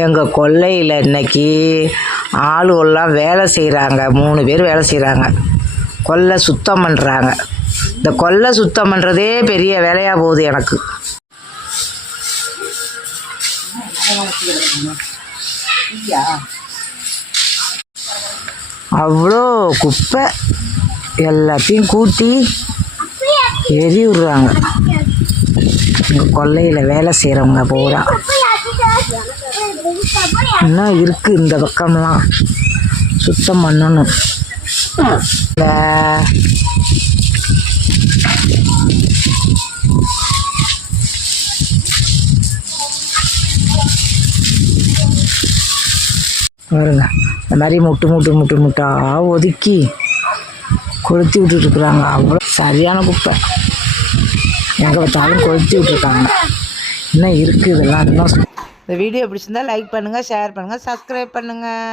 எங்கள் கொல்லையில் இன்னைக்கு ஆளுகள்லாம் வேலை செய்கிறாங்க. 3 பேர் வேலை செய்கிறாங்க. கொல்லை சுத்தம் பண்ணுறாங்க. இந்த கொல்லை சுத்தம் பண்ணுறதே பெரிய வேலையாக போகுது எனக்கு. அவ்வளோ குப்பை எல்லாத்தையும் கூட்டி எரி விடுறாங்க. எங்கள் கொல்லையில் வேலை செய்கிறவங்க பூரா இன்னும் இருக்குது. இந்த பக்கம்லாம் சுத்தம் பண்ணணும். பாருங்க, இந்த மாதிரி முட்டா ஒதுக்கி கொளுத்தி விட்டுருக்குறாங்க. அவ்வளோ சரியான குப்பை எங்கே பார்த்தாலும் கொளுத்தி விட்டுருக்காங்க. இன்னும் இருக்குது இதெல்லாம். இன்னும் இந்த வீடியோ பிடிச்சிருந்தா லைக் பண்ணுங்கள், ஷேர் பண்ணுங்கள், சப்ஸ்கிரைப் பண்ணுங்கள்.